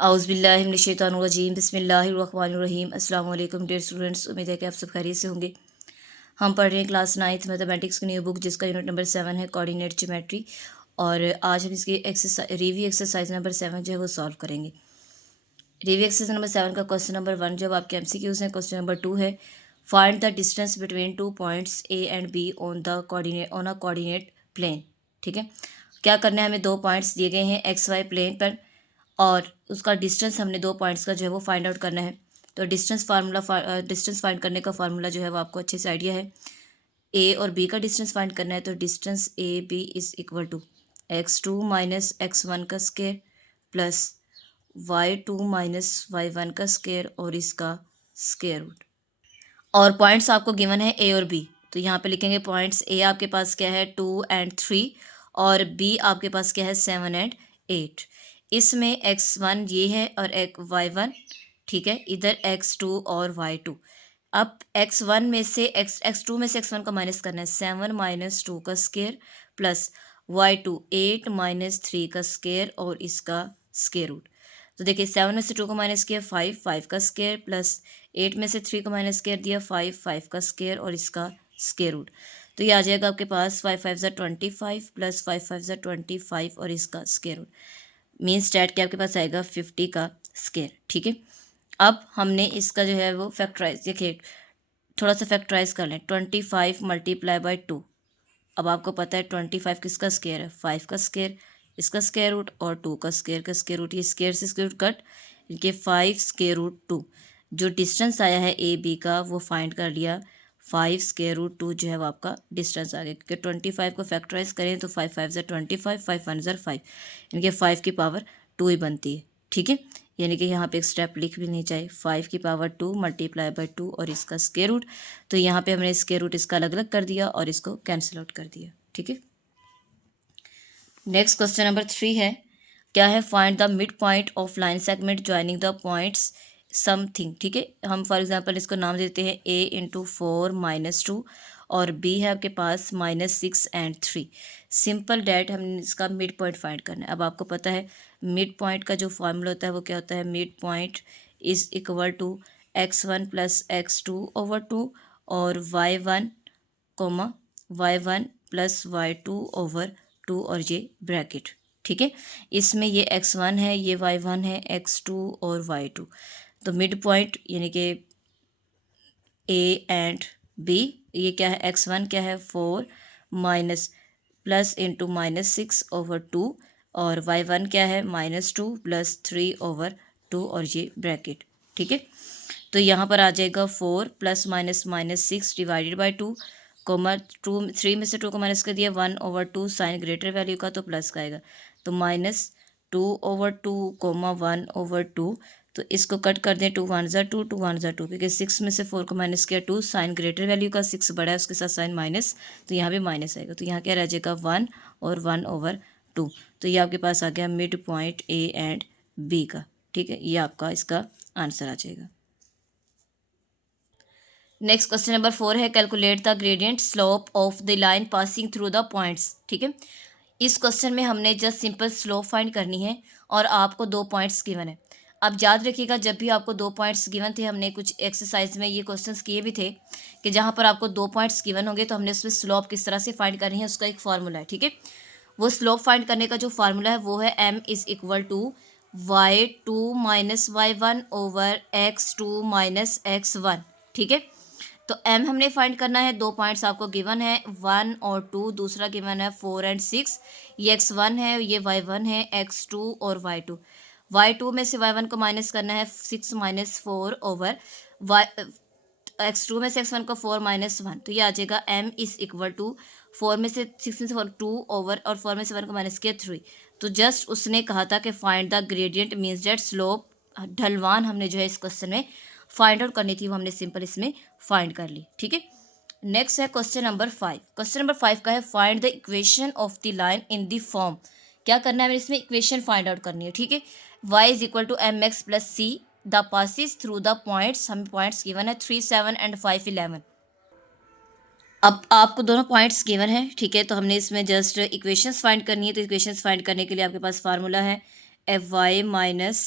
औज़ुबिल्लाहिमिनश्शैतानिर्रजीम बिस्मिल्लाहिर्रहमानिर्रहीम। अस्सलाम वालेकुम डियर स्टूडेंट्स, उम्मीद है कि आप सब खैरियत से होंगे। हम पढ़ रहे हैं क्लास 9th मैथमेटिक्स की न्यू बुक जिसका यूनिट नंबर 7 है कोऑर्डिनेट ज्योमेट्री। और आज हम इसकी रिव्यू एक्सरसाइज नंबर 7 जो है वो सॉल्व करेंगे। रिव्यू एक्सरसाइज नंबर 7 का क्वेश्चन नंबर 1 जब आपके MCQs हैं। क्वेश्चन नंबर 2 है find the distance between 2 points A and B on a coordinate plane. ठीक है, क्या करना है, हमें दो पॉइंट्स दिए गए हैं XY प्लेन पर और उसका डिस्टेंस हमने दो पॉइंट्स का जो है वो फाइंड आउट करना है। तो डिस्टेंस फाइंड करने का फार्मूला जो है वो आपको अच्छे से आइडिया है। ए और बी का डिस्टेंस फाइंड करना है तो distance A B is equal to x2 minus x1 का square plus y2 minus y1 का स्क्वायर और इसका स्क्वायर रूट। और पॉइंट्स आपको गिवन है ए और बी, तो यहाँ पे लिखेंगे पॉइंट्स ए आपके पास क्या है 2 एंड 3 और बी आपके पास क्या है 7 एंड 8। इसमें x1 ये है और एक y1, ठीक है, इधर x2 और y2। अब x1 में से x2 में से x1 का माइनस करना है, 7 माइनस 2 का स्क्वायर प्लस y2 8 माइनस 3 का स्क्वायर और इसका स्क्वायर रूट। तो देखिए 7 में से 2 को माइनस किया 5 का स्क्वायर प्लस 8 में से 3 को माइनस कर दिया 5 का स्क्वायर और इसका स्क्वायर रूट। तो ये आ जाएगा आपके पास 5 5 ज़ा 25 प्लस 5 5 ज़ा 25 और इसका स्क्वायर रूट मीन्स डैट के आपके पास आएगा 50 का स्क्वायर। ठीक है, अब हमने इसका जो है वो फैक्टराइज, देखिए थोड़ा सा फैक्टराइज कर लें। 25 मल्टीप्लाई बाई 2। अब आपको पता है 25 किसका स्क्वायर है, 5 का स्क्वायर, इसका स्क्वायर रूट और 2 का स्क्वायर रूट। ये स्क्वायर से स्क्वायर रूट कट, इनके 5 स्क्वायर रूट 2। जो डिस्टेंस आया है ए बी का वो फाइंड कर लिया, 5 स्क्वायर रूट 2 जो है वो आपका डिस्टेंस आ गया। क्योंकि 25 को फैक्टराइज करें तो 5 5 ज़ा 25, 5 1 ज़ा 5, इनके 5 की पावर 2 ही बनती है। ठीक है, यानी कि यहाँ पे एक स्टेप लिख भी नहीं चाहिए, 5 की पावर 2 मल्टीप्लाई बाई 2 और इसका स्क्वायर रूट। तो यहाँ पे हमने स्क्वायर रूट इसका अलग अलग कर दिया और इसको कैंसिल आउट कर दिया। ठीक है, नेक्स्ट क्वेश्चन नंबर 3 है, क्या है, find the mid point of line segment joining the points something. ठीक है, हम फॉर एग्जांपल इसको नाम देते हैं a इंटू 4 माइनस 2 और b है आपके पास -6 एंड 3। सिंपल डैट हमने इसका मिड पॉइंट फाइंड करना है। अब आपको पता है मिड पॉइंट का जो फॉर्मूला होता है वो क्या होता है, mid point is equal to x1 plus x2 over 2 और y1 coma y1 plus y2 over 2 और ये ब्रैकेट। ठीक है, इसमें ये x1 है, ये y1 है, x2 और y2। तो मिड पॉइंट यानी कि a एंड b, ये क्या है x1 क्या है 4 माइनस प्लस इंटू -6 ओवर 2 और y1 क्या है -2 प्लस 3 ओवर 2 और ये ब्रैकेट। ठीक है, तो यहाँ पर आ जाएगा 4 plus minus -6 divided by 2 comma 2, 3 में से 2 को माइनस कर दिया 1 ओवर 2 साइन ग्रेटर वैल्यू का तो प्लस का आएगा, तो -2 ओवर 2 कोमा 1 ओवर 2। तो इसको कट कर दें, 2 1 ज़ा 2, 2 1 ज़ा 2, क्योंकि 6 में से 4 को माइनस किया 2 साइन ग्रेटर वैल्यू का 6 बड़ा है उसके साथ साइन माइनस, तो यहाँ भी माइनस आएगा। तो यहाँ क्या रह जाएगा 1 और 1 ओवर 2। तो ये आपके पास आ गया mid point A and B का। ठीक है, ये आपका इसका आंसर आ जाएगा। नेक्स्ट क्वेश्चन नंबर 4 है, calculate the gradient slope of the line passing through the points. ठीक है, इस क्वेश्चन में हमने जस्ट सिंपल स्लोप फाइंड करनी है और आपको दो पॉइंट्स गिवन है। अब याद रखिएगा जब भी आपको दो पॉइंट्स गिवन थे, हमने कुछ एक्सरसाइज में ये क्वेश्चंस किए भी थे कि जहाँ पर आपको दो पॉइंट्स गिवन होंगे तो हमने उसमें स्लोप किस तरह से फाइंड करनी है उसका एक फार्मूला है। ठीक है, वो स्लोप फाइंड करने का जो फार्मूला है वो है m is equal to y2 minus y1 over x2 minus x1। ठीक है, तो m हमने फाइंड करना है, दो पॉइंट्स आपको गिवन है 1 और 2, दूसरा गिवन है 4 एंड 6। ये x1 है, ये y1 है, x2 और y2 में से y1 को माइनस करना है 6 माइनस 4 ओवर y x2 में से x1 को 4 माइनस 1। तो ये आ जाएगा m इज इक्वल टू 4 में से 6 में से 4 2 ओवर और 4 में से 1 को माइनस किया 3। तो जस्ट उसने कहा था कि find the gradient means that slope, ढलवान हमने जो है इस क्वेश्चन में फाइंड आउट करनी थी वो हमने सिंपल इसमें फाइंड कर ली। ठीक है, नेक्स्ट है क्वेश्चन नंबर 5। क्वेश्चन नंबर 5 का है find the equation of the line in the form. क्या करना है हमें इसमें, इक्वेशन फाइंड आउट करनी है। ठीक है, y is equal to M X plus C the passes through the points, हमें पॉइंट्स गिवन है 3 7 एंड 5 11। अब आपको दोनों पॉइंट्स गिवन है। ठीक है, तो हमने इसमें जस्ट इक्वेशंस फाइंड करनी है। तो इक्वेशंस फाइंड करने के लिए आपके पास फार्मूला है एफ Y minus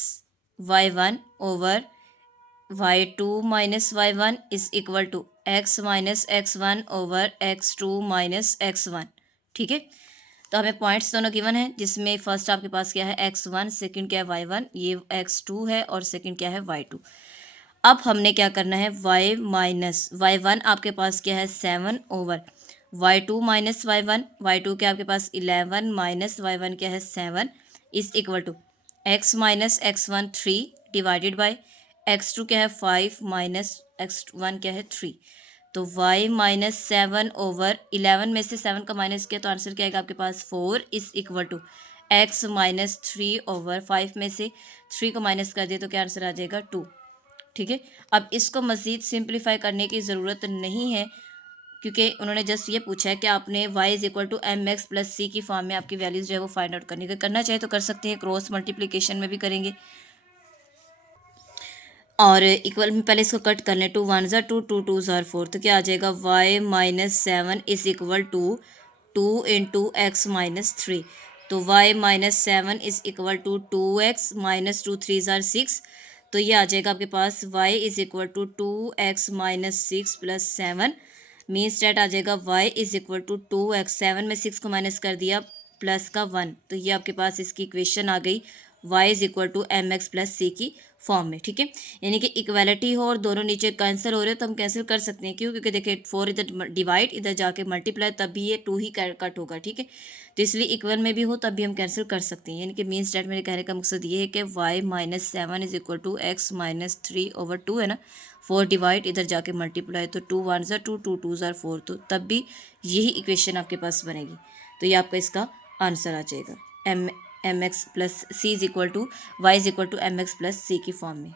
y1 over y2 minus y1 is equal to x minus x1 over x2 minus x1। ठीक है, तो हमें पॉइंट्स दोनों गिवन है, जिसमें फर्स्ट आपके पास क्या है x1, सेकंड क्या है y1, ये x2 है और सेकंड क्या है y2। अब हमने क्या करना है y माइनस y1 आपके पास क्या है 7 ओवर y2 माइनस y1 क्या आपके पास 11 माइनस y1 क्या है 7 is equal to x minus x1 3 divided by x2 क्या है 5 माइनस x1 क्या है 3। तो y माइनस 7 ओवर 11 में से 7 का माइनस किया तो आंसर क्या आएगा आपके पास 4 is equal to x minus 3 over 5 में से 3 को माइनस कर दिया तो क्या आंसर आ जाएगा 2। ठीक है, अब इसको मज़ीद सिंप्लीफाई करने की ज़रूरत नहीं है, क्योंकि उन्होंने जस्ट ये पूछा है कि आपने y is equal to M X plus C की फॉर्म में आपकी वैल्यूज़ जो है वो फाइंड आउट करने का करना चाहे तो कर सकते हैं, क्रॉस मल्टीप्लिकेशन में भी करेंगे और इक्वल में पहले इसको कट कर लें। 2 1 ज़ा 2 2 2 ज़ार 4, तो क्या आ जाएगा y minus 7 is equal to 2 into X minus 3। तो y minus 7 is equal to 2x minus 2 3 ज़ार 6। तो ये आ जाएगा आपके पास y is equal to 2x minus 6 plus 7 means that आ जाएगा y is equal to 2x, 7 में 6 को माइनस कर दिया प्लस का 1, तो ये आपके पास इसकी इक्वेशन आ गई y is equal to M X plus C की फॉर्म में। ठीक है, यानी कि इक्वालिटी हो और दोनों नीचे कैंसिल हो रहे हो तो हम कैंसिल कर सकते हैं। क्यों? क्योंकि देखिए 4 इधर डिवाइड, इधर जाके मल्टीप्लाई, तब भी ये 2 ही कट होगा। ठीक है, तो इसलिए इक्वल में भी हो तब भी हम कैंसिल कर सकते हैं। यानी कि मीन स्टेट मेरे कहने का मकसद ये है कि y minus 7 is equal to X minus 3 over 2 है ना, 4 डिवाइड इधर जाके मल्टीप्लाई, तो 2 1 ज़ा 2 2 2 ज़ा 4, तो तब भी यही इक्वेशन आपके पास बनेगी। तो ये आपका इसका आंसर आ जाएगा M X plus C is equal to Y is equal to M X plus C की फॉर्म में।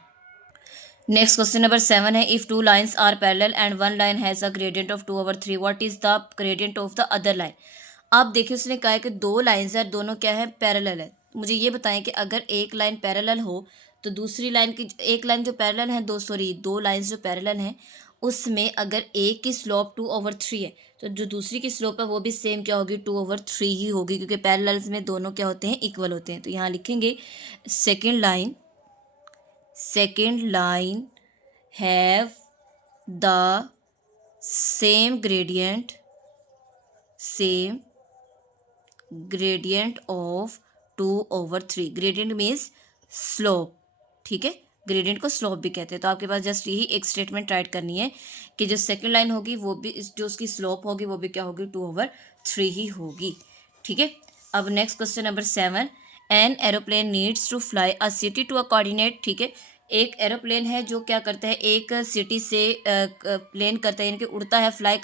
नेक्स्ट क्वेश्चन नंबर 7 है, if 2 lines are parallel and 1 line has a gradient of 2 over 3, what is the gradient of the other line. आप देखिए उसने कहा है कि 2 lines है, दोनों क्या है पैरेलल है। मुझे ये बताएं कि अगर एक लाइन पैरेलल हो तो दूसरी लाइन की, एक लाइन जो पैरेलल है, दो लाइन्स जो पैरेलल हैं उसमें अगर एक की स्लोप 2/3 है तो जो दूसरी की स्लोप है वो भी सेम क्या होगी 2/3 ही होगी, क्योंकि पैरेलल्स में दोनों क्या होते हैं इक्वल होते हैं। तो यहाँ लिखेंगे second line have the same gradient of 2/3। gradient means slope. ठीक है, ग्रेडियंट को स्लोप भी कहते हैं। तो आपके पास जस्ट यही एक स्टेटमेंट राइट करनी है कि जो सेकंड लाइन होगी वो भी जो उसकी स्लोप होगी वो भी क्या होगी 2/3 ही होगी। ठीक है, अब next question number 7, an aeroplane needs to fly a city to a coordinate. ठीक है, एक एरोप्लेन है जो क्या करता है एक सिटी से प्लेन करता है, यानी कि उड़ता है, फ्लाई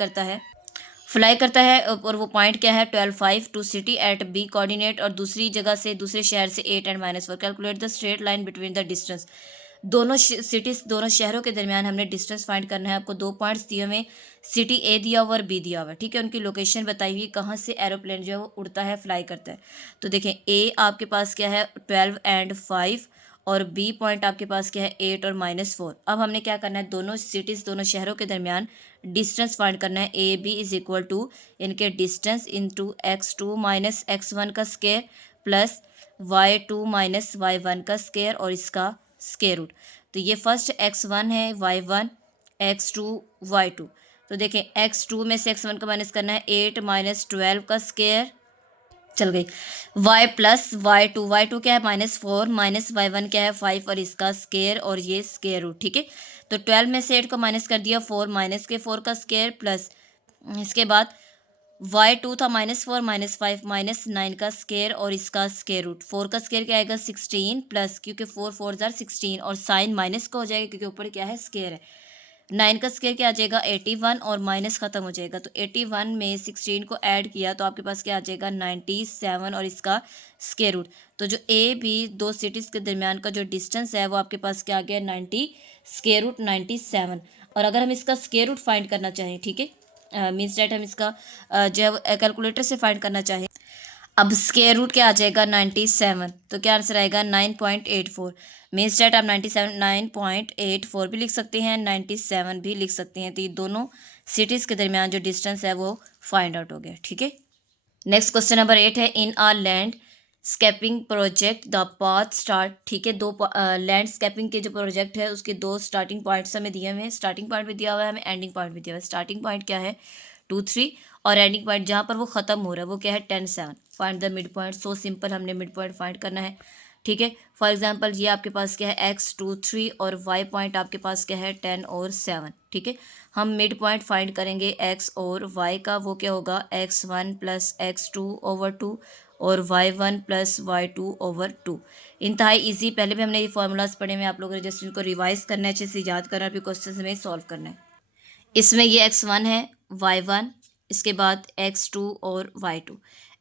करता है और वो पॉइंट क्या है 12 5 to city at B coordinate, और दूसरी जगह से दूसरे शहर से 8 and -4। Calculate the straight line between the distance. दोनों सिटीज, दोनों शहरों के दरमियान हमने डिस्टेंस फाइंड करना है। आपको 2 पॉइंट्स दिए हुए, सिटी ए दिया हुआ और बी दिया हुआ। ठीक है, उनकी लोकेशन बताई हुई कहाँ से एरोप्लेन जो है वो उड़ता है, फ्लाई करता है। तो देखें ए आपके पास क्या है 12 एंड 5 और बी पॉइंट आपके पास क्या है 8 और -4। अब हमने क्या करना है दोनों सिटीज़, दोनों शहरों के दरमियान डिस्टेंस फाइंड करना है। A B is equal to इनके distance into x2 minus x1 का square plus y2 minus y1 का स्केयर और इसका स्केयर रूट। तो ये फर्स्ट x1 है, y1, x2, y2। तो देखें x2 में से x1 का माइनस करना है 8 माइनस 12 का स्केयर, चल गई y प्लस y2 क्या है -4 माइनस y1 क्या है 5 और इसका स्केयर और ये स्केयर रूट। ठीक है, तो 12 में से 8 को माइनस कर दिया 4 माइनस के 4 का स्केयर प्लस इसके बाद y2 था -4 -5 -9 का स्केयर और इसका स्केयर रूट। 4 का स्केयर क्या आएगा 16 प्लस, क्योंकि 4 4 जार 16 और साइन माइनस का हो जाएगा क्योंकि ऊपर क्या है स्केयर है। 9 का स्केयर क्या आ जाएगा 81 और माइनस खत्म हो जाएगा, तो 81 में 16 को ऐड किया तो आपके पास क्या आ जाएगा 97 और इसका स्केयर रूट। तो जो ए बी दो सिटीज़ के दरमियान का जो डिस्टेंस है वो आपके पास क्या आ गया 90 स्केयर रूट 97। और अगर हम इसका स्केयर रूट फाइंड करना चाहें, ठीक है मीन्स डेट हम इसका जो है कैलकुलेटर से फाइंड करना चाहें, अब स्केयर रूट क्या आ जाएगा 97, तो क्या आंसर आएगा 9.84। मीन्स डेट आप 97 9.84 भी लिख सकते हैं, 97 भी लिख सकते हैं। तो ये दोनों सिटीज़ के दरमियान जो डिस्टेंस है वो फाइंड आउट हो गया। ठीक है, नेक्स्ट क्वेश्चन नंबर 8 है, इन are land escaping project the path start, ठीक है, दो लैंडस्केपिंग के जो प्रोजेक्ट है उसके दो स्टार्टिंग पॉइंट्स हमें दिए हुए हैं। स्टार्टिंग पॉइंट भी दिया हुआ है हमें, एंडिंग पॉइंट भी दिया हुआ है। स्टार्टिंग पॉइंट क्या है 2 3, और एंडिंग पॉइंट जहाँ पर वो ख़त्म हो रहा है वो क्या है 10 7। Find the mid point, so simple, हमने मिड पॉइंट फाइंड करना है। ठीक है, फॉर एग्जांपल ये आपके पास क्या है x 2 3 और y पॉइंट आपके पास क्या है 10 और 7। ठीक है, हम मिड पॉइंट फाइंड करेंगे x और y का, वो क्या होगा x1 प्लस x2/2 और y1 प्लस y2/2। इंतहाई ईजी, पहले भी हमने ये फॉर्मूलाज पढ़े हुए, आप लोगों ने जस्ट इनको रिवाइज करना है, अच्छे से याद करना है, फिर क्वेश्चन हमें सॉल्व करना है। इसमें ये x1 है, y1, इसके बाद x2 और y2।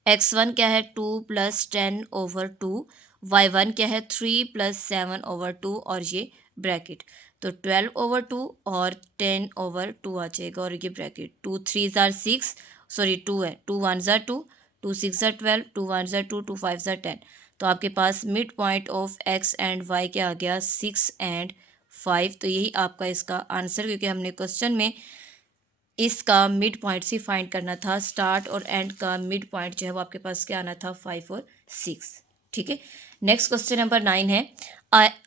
x1 क्या है 2 + 10/2, y1 क्या है 3 + 7/2, और ये ब्रैकेट, तो 12/2 और 10/2 आ जाएगा, और ये ब्रैकेट 2 3 ज़ार 6, सॉरी 2 है, 2 1 ज़ार 2, 2 6 ज़ार 12, 2 1 ज़ार 2, 2 5 ज़ार 10। तो आपके पास mid point of x and y क्या आ गया 6 एंड 5। तो यही आपका इसका आंसर, क्योंकि हमने क्वेश्चन में इसका मिड पॉइंट से फाइंड करना था। स्टार्ट और एंड का मिड पॉइंट जो है वो आपके पास क्या आना था 5 और 6। ठीक है, नेक्स्ट क्वेश्चन नंबर 9 है,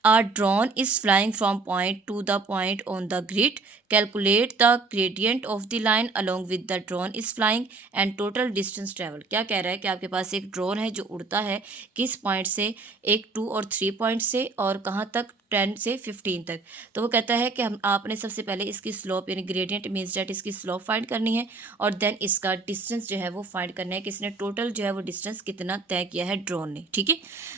a drone is flying from point to the point on the grid. Calculate the gradient of the line along with the drone is flying and total distance travel. क्या कह रहा है कि आपके पास एक drone है जो उड़ता है किस पॉइंट से, एक 2 और 3 पॉइंट से, और कहाँ तक 10 से 15 तक। तो वो कहता है कि हम आपने सबसे पहले इसकी स्लोप यानी ग्रेडियंट मीन्स डेट इसकी स्लोप फाइंड करनी है, और देन इसका डिस्टेंस जो है वो फाइंड करना है कि इसने टोटल जो है वो डिस्टेंस कितना तय किया है ड्रोन ने। ठीक है,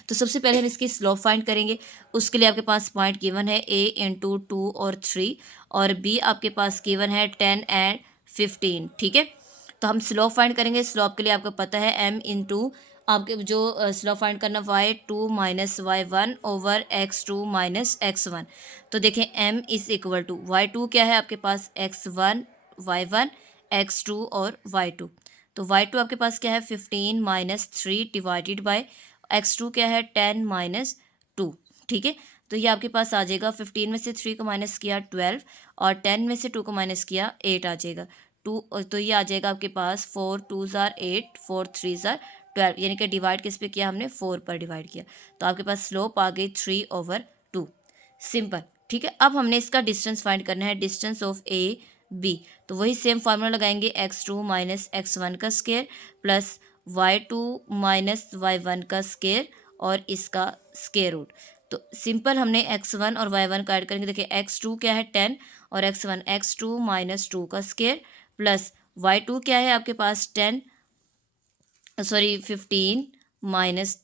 तो सबसे पहले हम इसकी स्लोप फाइंड करेंगे। उसके लिए आपके पास पॉइंट गिवन है a × 2 और 3, और b आपके पास गिवन है 10 एंड 15। ठीक है, तो हम स्लोप फाइंड करेंगे। स्लोप के लिए आपको पता है m × आपके जो स्लोप फाइंड करना y2 - y1/x2 - x1। तो देखें m = y2 क्या है आपके पास x1 y1 x2 और y2। तो y2 आपके पास क्या है 15 - 3 डिवाइडेड बाय x2 क्या है 10 - 2। ठीक है, तो ये आपके पास आ जाएगा 15 में से 3 को माइनस किया 12, और 10 में से 2 को माइनस किया 8 आ जाएगा। 2, तो ये आ जाएगा आपके पास 4 2 ज़ार 8, 4 3 ज़ार 12, यानी कि डिवाइड किस पे किया हमने 4 पर डिवाइड किया। तो आपके पास स्लोप आ गई 3/2। सिंपल। ठीक है, अब हमने इसका डिस्टेंस फाइंड करना है, डिस्टेंस ऑफ ए बी। तो वही सेम फार्मूला लगाएंगे, x2 - x1 का स्केयर प्लस y2 - y1 का स्केयर और इसका स्केयर रूट। तो सिंपल हमने x1 और y1 का ऐड करेंगे। देखिए x2 क्या है 10 और x1 x2 - 2 का स्केयर प्लस y2 क्या है आपके पास 10, सॉरी 15 -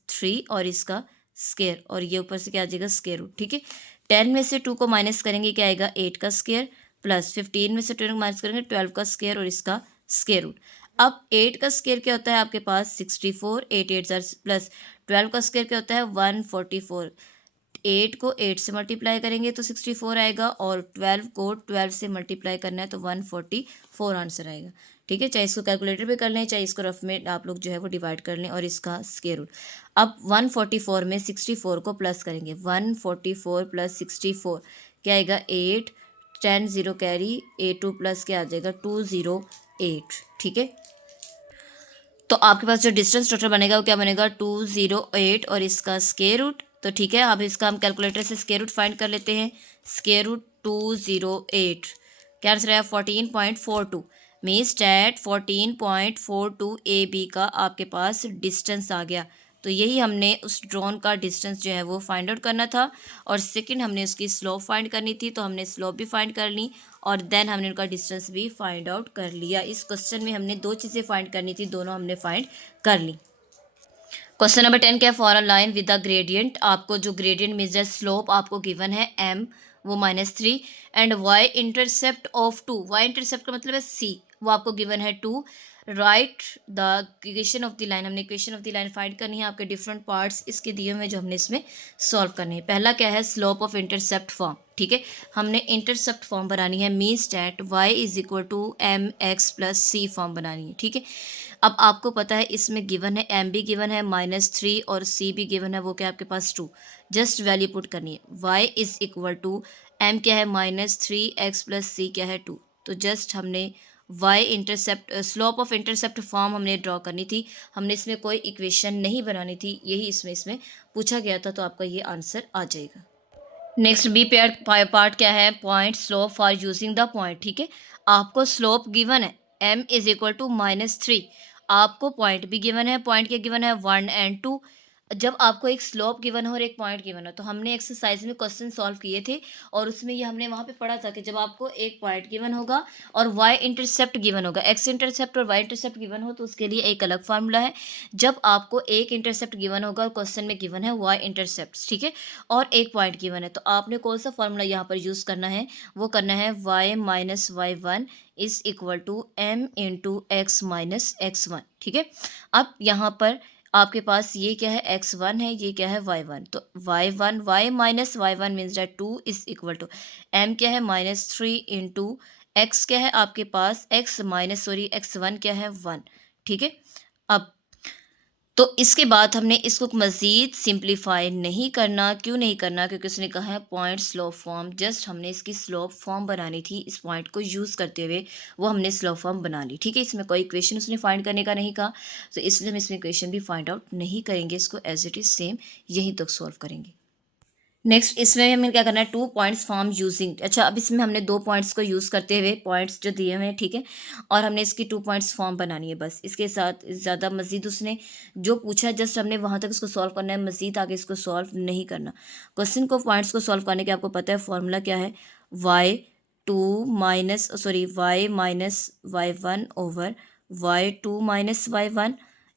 3 और इसका स्केयर, और ये ऊपर से क्या आ जाएगा स्केयर रूट। ठीक है, 10 में से 2 को माइनस करेंगे क्या आएगा 8 का स्केयर, प्लस 15 में से 2 को माइनस करेंगे 12 का स्केयर और इसका स्केयर रूट। अब 8 का स्केयर क्या होता है आपके पास 64, 8 8 प्लस 12 का स्केयर क्या होता है 144। 8 को 8 से मल्टीप्लाई करेंगे तो 64 आएगा, और 12 को 12 से मल्टीप्लाई करना है तो 144 आंसर आएगा। ठीक है, चाहे इसको कैलकुलेटर पे कर लें, चाहे इसको रफ में आप लोग जो है वो डिवाइड कर लें, और इसका स्क्वायर रूट। अब 144 में 64 को प्लस करेंगे, 144 + 64 क्या आएगा 8, 10 0 कैरी, 2 प्लस क्या आ जाएगा 208। ठीक है, तो आपके पास जो डिस्टेंस टोटल बनेगा वो क्या बनेगा 208 और इसका स्क्वायर रूट। तो ठीक है, अब इसका हम कैलकुलेटर से स्क्वायर रूट फाइंड कर लेते हैं। स्क्वायर रूट 208 क्या आंसर आया 14.42, मीन्स डैट 14.42 ए बी का आपके पास डिस्टेंस आ गया। तो यही हमने उस ड्रोन का डिस्टेंस जो है वो फाइंड आउट करना था, और सेकंड हमने उसकी स्लोप फाइंड करनी थी, तो हमने स्लोप भी फाइंड कर ली और देन हमने उनका डिस्टेंस भी फाइंड आउट कर लिया। इस क्वेश्चन में हमने दो चीज़ें फाइंड करनी थी, दोनों हमने फाइंड कर ली। क्वेश्चन नंबर 10 क्या है, for a line with the gradient, आपको जो ग्रेडियंट मीन्स स्लोप आपको गिवन है m वो -3 and y intercept of 2, y intercept का मतलब है c, वो आपको गिवन है 2। Right the equation of the line, हमने equation of the line find करनी है। आपके डिफरेंट पार्ट्स इसके दिए हुए जो हमने इसमें सॉल्व करने हैं। पहला क्या है स्लोप ऑफ इंटरसेप्ट फॉर्म। ठीक है, हमने इंटरसेप्ट फॉर्म बनानी है, means that y = mx + c form बनानी है। ठीक है, अब आपको पता है इसमें गिवन है m भी गिवन है -3 और c भी गिवन है, वो क्या आपके पास 2। जस्ट वैल्यू पुट करनी है। y = m क्या है -3 x + c क्या है 2। तो जस्ट हमने Y intercept slope of intercept form हमने ड्रॉ करनी थी, हमने इसमें कोई इक्वेशन नहीं बनानी थी, यही इसमें पूछा गया था, तो आपका ये आंसर आ जाएगा। नेक्स्ट बी पेयर पार्ट क्या है, point slope for using the point. ठीक है, आपको स्लोप गिवन है m इज इक्वल टू -3, आपको पॉइंट भी गिवन है, पॉइंट क्या गिवन है 1 एंड 2। जब आपको एक स्लोप गिवन हो और एक पॉइंट गिवन हो, तो हमने एक्सरसाइज में क्वेश्चन सॉल्व किए थे और उसमें ये हमने वहाँ पे पढ़ा था कि जब आपको एक पॉइंट गिवन होगा और वाई इंटरसेप्ट गिवन होगा, एक्स इंटरसेप्ट और वाई इंटरसेप्ट गिवन हो, तो उसके लिए एक अलग फार्मूला है। जब आपको एक इंटरसेप्ट गिवन होगा और क्वेश्चन में गिवन है वाई इंटरसेप्ट, ठीक है, और एक पॉइंट गिवन है, तो आपने कौन सा फार्मूला यहाँ पर यूज़ करना है, वो करना है y minus Y one is equal to M into X minus x one. ठीक है, अब यहाँ पर आपके पास ये क्या है, x1 है, ये क्या है y1, तो y1 y minus Y one means that 2 is equal to m क्या है -3 इंटू x क्या है आपके पास x1 क्या है 1। ठीक है, अब तो इसके बाद हमने इसको मज़ीद सिंप्लीफाई नहीं करना, क्यों नहीं करना, क्योंकि उसने कहा है पॉइंट स्लोप फॉर्म, जस्ट हमने इसकी स्लोप फॉर्म बनानी थी, इस पॉइंट को यूज़ करते हुए वो हमने स्लोप फॉर्म बना ली। ठीक है, इसमें कोई इक्वेशन उसने फाइंड करने का नहीं कहा, तो इसलिए हम इसमें इक्वेशन भी फाइंड आउट नहीं करेंगे, इसको एज इट इज़ सेम यहीं तक सॉल्व करेंगे। नेक्स्ट इसमें हमें क्या करना है, 2 पॉइंट्स फॉर्म यूजिंग। अच्छा, अब इसमें हमने 2 पॉइंट्स को यूज़ करते हुए पॉइंट्स जो दिए हुए हैं, ठीक है, और हमने इसकी 2 पॉइंट्स फॉर्म बनानी है बस, इसके साथ ज़्यादा मज़ीद उसने जो पूछा है जस्ट हमने वहाँ तक इसको सॉल्व करना है, मज़ीद आगे इसको सॉल्व नहीं करना। क्वेश्चन को पॉइंट्स को सॉल्व करने के आपको पता है फॉर्मूला क्या है, y minus Y one over y2 minus Y one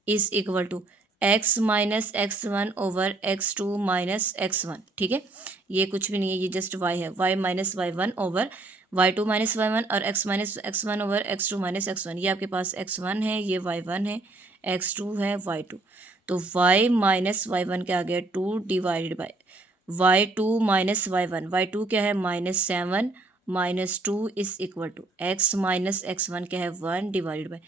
is equal to x minus x one over x2 minus x one. ठीक है, ये कुछ भी नहीं है, ये जस्ट y है, y minus Y one over y2 minus Y one और x minus x one over x2 minus x one. ये आपके पास x1 है, ये y1 है, x2 है, y2। तो y माइनस वाई वन क्या आ गया, 2 divided by y2 minus Y one, y2 क्या है -7 minus 2 is equal to x minus x one क्या है 1 डिवाइडेड बाई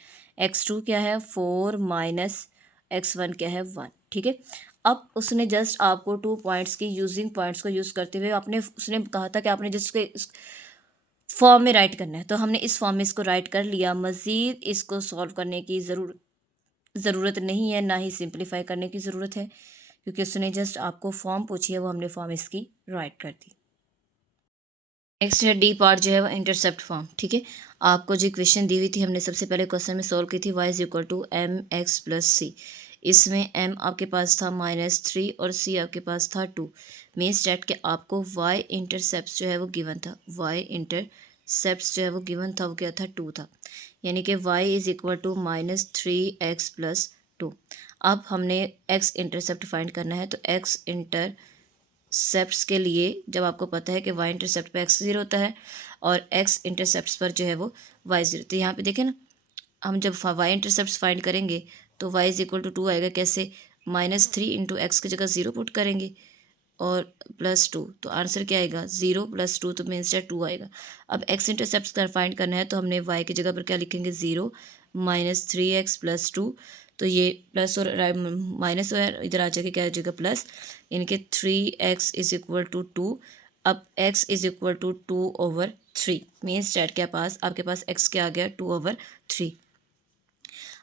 x2 क्या है 4 माइनस x1 क्या है 1। ठीक है, अब उसने जस्ट आपको 2 पॉइंट्स की यूजिंग पॉइंट्स को यूज़ करते हुए आपने उसने कहा था कि आपने जस्ट इस फॉर्म में राइट करना है, तो हमने इस फॉर्म में इसको राइट कर लिया। मज़ीद इसको सॉल्व करने की ज़रूरत नहीं है, ना ही सिंप्लीफाई करने की ज़रूरत है, क्योंकि उसने जस्ट आपको फॉर्म पूछी है, वो हमने फॉर्म इसकी राइट कर दी। नेक्स्ट है डी पार्ट जो है वो इंटरसेप्ट फॉर्म। ठीक है, आपको जो इक्वेशन दी हुई थी हमने सबसे पहले क्वेश्चन में सॉल्व की थी, y is equal to M X plus C. इसमें m आपके पास था -3 और c आपके पास था 2। मीन्स डैट कि आपको y इंटरसेप्ट जो है वो गिवन था, y इंटरसेप्ट जो है वो गिवन था, वो क्या था 2 था, यानी कि y is equal to -3x plus 2। अब हमने x इंटरसेप्ट फाइंड करना है, तो x इंटरसेप्ट्स के लिए जब आपको पता है कि y इंटरसेप्ट पे x 0 होता है और x इंटरसेप्ट्स पर जो है वो y 0, तो यहाँ पे देखें ना, हम जब y इंटरसेप्ट्स फाइंड करेंगे तो y इज इक्वल टू 2 आएगा, कैसे, -3 इंटू एक्स की जगह 0 पुट करेंगे और +2, तो आंसर क्या आएगा 0 + 2, तो मीन्स दैट 2 आएगा। अब x इंटरसेप्ट का फाइंड करना है, तो हमने y की जगह पर क्या लिखेंगे 0 -3x + 2, तो ये प्लस और माइनस और इधर आ जाएगा क्या आ जाएगा प्लस, यानी कि 3x इज इक्वल टू 2। अब x is equal to 2/3 means that के पास आपके पास x क्या आ गया 2/3।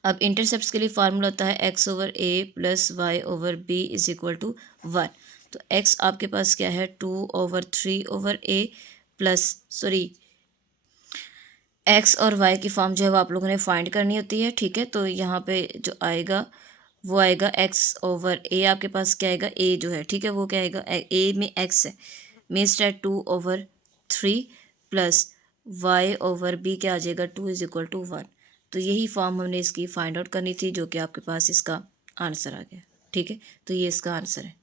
अब इंटरसेप्ट्स के लिए फार्मूला होता है x/a + y/b is equal to 1। तो x आपके पास क्या है 2/3/a प्लस x और y की फॉर्म जो है वो आप लोगों ने फाइंड करनी होती है। ठीक है, तो यहाँ पे जो आएगा वो आएगा x/a, आपके पास क्या आएगा a जो है, ठीक है, वो क्या आएगा a में x है, मीन्स डैट 2/3 प्लस y/b क्या आ जाएगा 2 इज इक्वल टू 1। तो यही फॉर्म हमने इसकी फाइंड आउट करनी थी, जो कि आपके पास इसका आंसर आ गया। ठीक है, तो ये इसका आंसर है।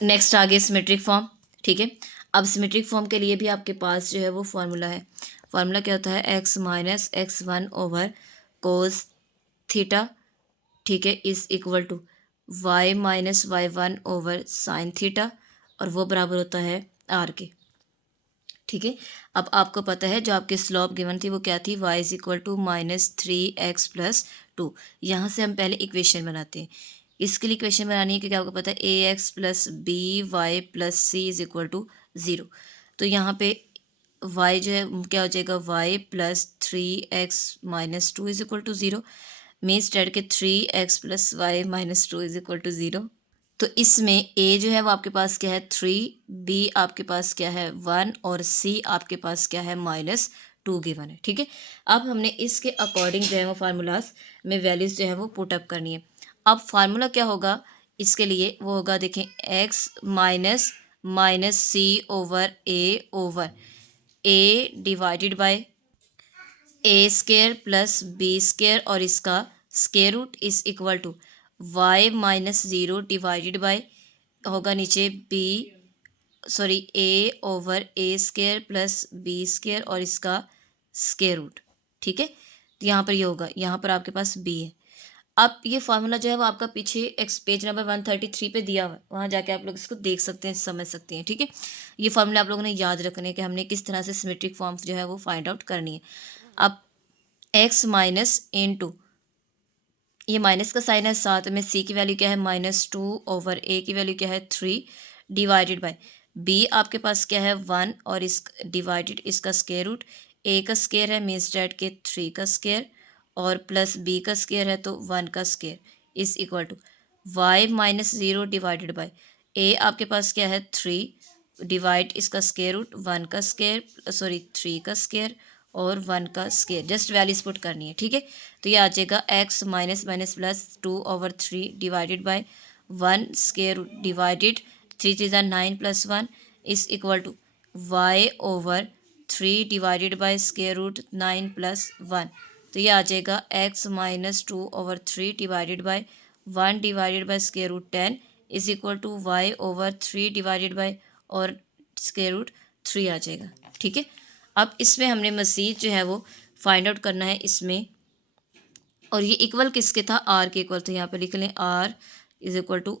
नेक्स्ट आगे सिमेट्रिक फॉर्म। ठीक है, अब सिमेट्रिक फॉर्म के लिए भी आपके पास जो है वो फार्मूला है। फार्मूला क्या होता है, x minus x one over cos theta, ठीक है, is equal to y minus Y one over sine theta, और वो बराबर होता है r के। ठीक है, अब आपको पता है जो आपकी स्लोप गिवन थी वो क्या थी, y is equal to -3x + 2। यहाँ से हम पहले इक्वेशन बनाते हैं, इसके लिए इक्वेशन बनानी है क्योंकि आपको पता है ax + by + c is equal to 0। तो यहाँ पे वाई जो है क्या हो जाएगा, y plus 3x - 2 is equal to 0। Means that के 3x plus y minus 2 is equal to 0। तो इसमें ए जो है वो आपके पास क्या है 3, बी आपके पास क्या है 1 और सी आपके पास क्या है -2 गिवन है। ठीक है, अब हमने इसके अकॉर्डिंग जो है वो फार्मूलाज में वैल्यूज़ जो है वो पुटअप करनी है। अब फार्मूला क्या होगा इसके लिए, वो होगा देखें x minus c over a divided by a square plus b square और इसका square root is equal to y -0 divided by होगा नीचे b a over a square plus b square और इसका स्केयर रूट। ठीक है, तो यहाँ पर ये होगा, यहाँ पर आपके पास बी है। अब ये फार्मूला जो है वो आपका पीछे पेज नंबर 133 पे दिया हुआ है, वहाँ जाके आप लोग इसको देख सकते हैं, समझ सकते हैं। ठीक है, ये फार्मूला आप लोगों ने याद रखने हैं कि हमने किस तरह से सिमेट्रिक फॉर्म जो है वो फाइंड आउट करनी है। अब x माइनस इंटू ये माइनस का साइन है, साथ में c की वैल्यू क्या है -2 ओवर a की वैल्यू क्या है 3 डिवाइडेड बाय b आपके पास क्या है 1 और इस डिवाइडेड इसका स्केयर रूट, a का स्केयर है मीन्स डैट के 3 का स्केयर और प्लस b का स्केयर है तो 1 का square is equal to y -0 divided by a आपके पास क्या है 3 डिवाइड इसका स्केयर रूट 1 का स्केयर 3 का स्केयर और 1 का स्केयर, जस्ट वैल्यूज पुट करनी है। ठीक है, तो ये आ जाएगा x minus plus 2 over 3 divided by 1 square root divided 3 3 9 plus 1 is equal to y over 3 divided by square root 9 plus 1। तो ये आ जाएगा x -2 over 3 divided by 1 divided by square root 10 is equal to y over 3 divided by और square root 3 आ जाएगा। ठीक है, अब इसमें हमने मज़ीद जो है वो फाइंड आउट करना है इसमें, और ये इक्वल किसके था, आर के इक्वल। तो यहाँ पे लिख लें r is equal to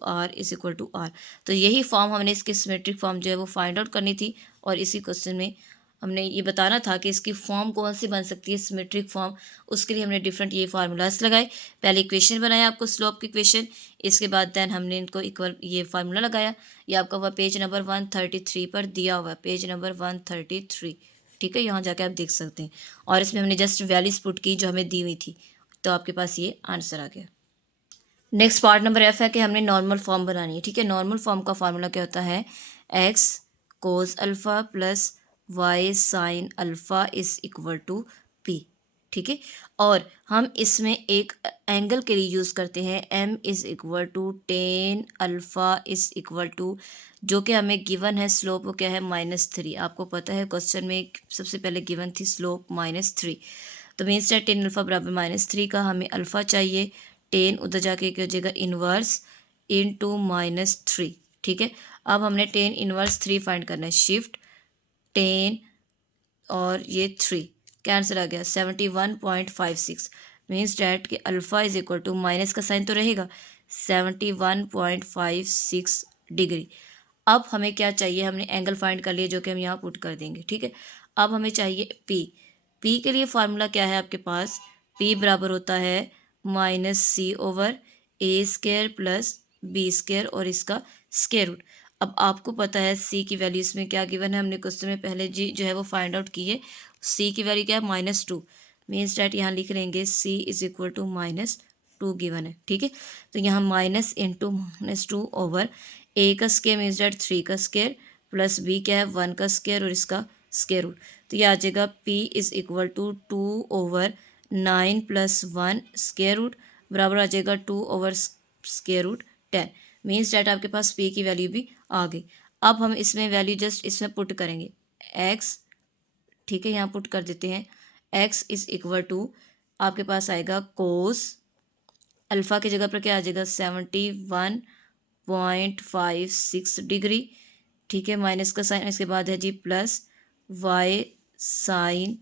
r. तो यही फॉर्म हमने इसकी सिमेट्रिक फॉर्म जो है वो फाइंड आउट करनी थी, और इसी क्वेश्चन में हमने ये बताना था कि इसकी फॉर्म कौन सी बन सकती है सिमेट्रिक फॉर्म। उसके लिए हमने डिफरेंट ये फार्मूलाज लगाए। पहले इक्वेशन बनाया आपको स्लोप की इक्वेशन, इसके बाद देन हमने इनको इक्वल ये फार्मूला लगाया। ये आपका हुआ पेज नंबर 133 पर दिया हुआ है, पेज नंबर 133। ठीक है, यहाँ जाके आप देख सकते हैं, और इसमें हमने जस्ट वैल्यूज पुट की जो हमें दी हुई थी, तो आपके पास ये आंसर आ गया। नेक्स्ट पार्ट नंबर एफ है कि हमने नॉर्मल फॉर्म बनानी है। ठीक है, नॉर्मल फॉर्म का फार्मूला क्या होता है, x cos alpha plus Y sine alpha is equal to p. ठीक है, और हम इसमें एक एंगल के लिए यूज़ करते हैं m is equal to ten alpha is equal to, जो कि हमें गिवन है स्लोप वो क्या है -3। आपको पता है क्वेश्चन में सबसे पहले गिवन थी स्लोप -3, तो मीन्स दैट टेन अल्फ़ा बराबर -3 का हमें अल्फ़ा चाहिए, टेन उधर जाके क्या हो जाएगा इन्वर्स इंटू -3। ठीक है, अब हमने टेन इन्वर्स 3 फाइंड करना है, शिफ्ट टेन और ये 3 कैंसिल आ गया 71.56। मीन्स डैट कि alpha is equal to minus का साइन तो रहेगा 71.56 डिग्री। अब हमें क्या चाहिए, हमने एंगल फाइंड कर लिया जो कि हम यहाँ पुट कर देंगे। ठीक है, अब हमें चाहिए पी के लिए फार्मूला क्या है आपके पास, पी बराबर होता है -c over a square plus b square और इसका स्केयर रूट। अब आपको पता है सी की वैल्यू इसमें क्या गिवन है, हमने क्वेश्चन में पहले जी जो है वो फाइंड आउट की है। सी की वैल्यू क्या है -2, मीन्स डैट यहाँ लिख लेंगे सी इज इक्वल टू -2 गिवन है। ठीक है, तो यहाँ माइनस इंटू -2 ओवर ए का स्केयर मीन्स डैट 3 का स्केयर प्लस बी क्या है 1 का स्केयर और इसका स्केयर रूट। तो ये आ जाएगा p is equal to 2 over 9 plus 1 square root बराबर आ जाएगा 2 over square root 10। Means that आपके पास p की वैल्यू भी आ गई। अब हम इसमें वैल्यू जस्ट इसमें पुट करेंगे x। ठीक है, यहाँ पुट कर देते हैं x इज इक्वल टू आपके पास आएगा कोस अल्फ़ा की जगह पर क्या आ जाएगा 71.56 डिग्री। ठीक है, माइनस का साइन इसके बाद है G plus Y sine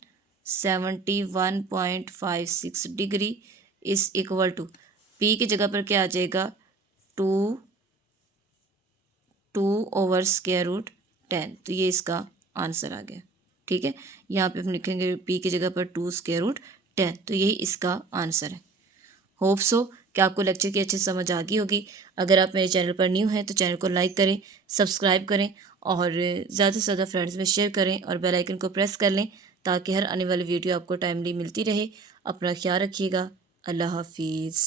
71.56 degree is equal to P की जगह पर क्या आ जाएगा 2 ओवर स्क्वायर रूट 10। तो ये इसका आंसर आ गया। ठीक है, यहाँ पे हम लिखेंगे पी की जगह पर 2 स्क्वायर रूट 10, तो यही इसका आंसर है। होप सो कि आपको लेक्चर की अच्छी समझ आ गई होगी। अगर आप मेरे चैनल पर न्यू हैं तो चैनल को लाइक करें, सब्सक्राइब करें और ज़्यादा से ज़्यादा फ्रेंड्स में शेयर करें और बेल आइकन को प्रेस कर लें ताकि हर आने वाली वीडियो आपको टाइमली मिलती रहे। अपना ख्याल रखिएगा। अल्लाह हाफिज़।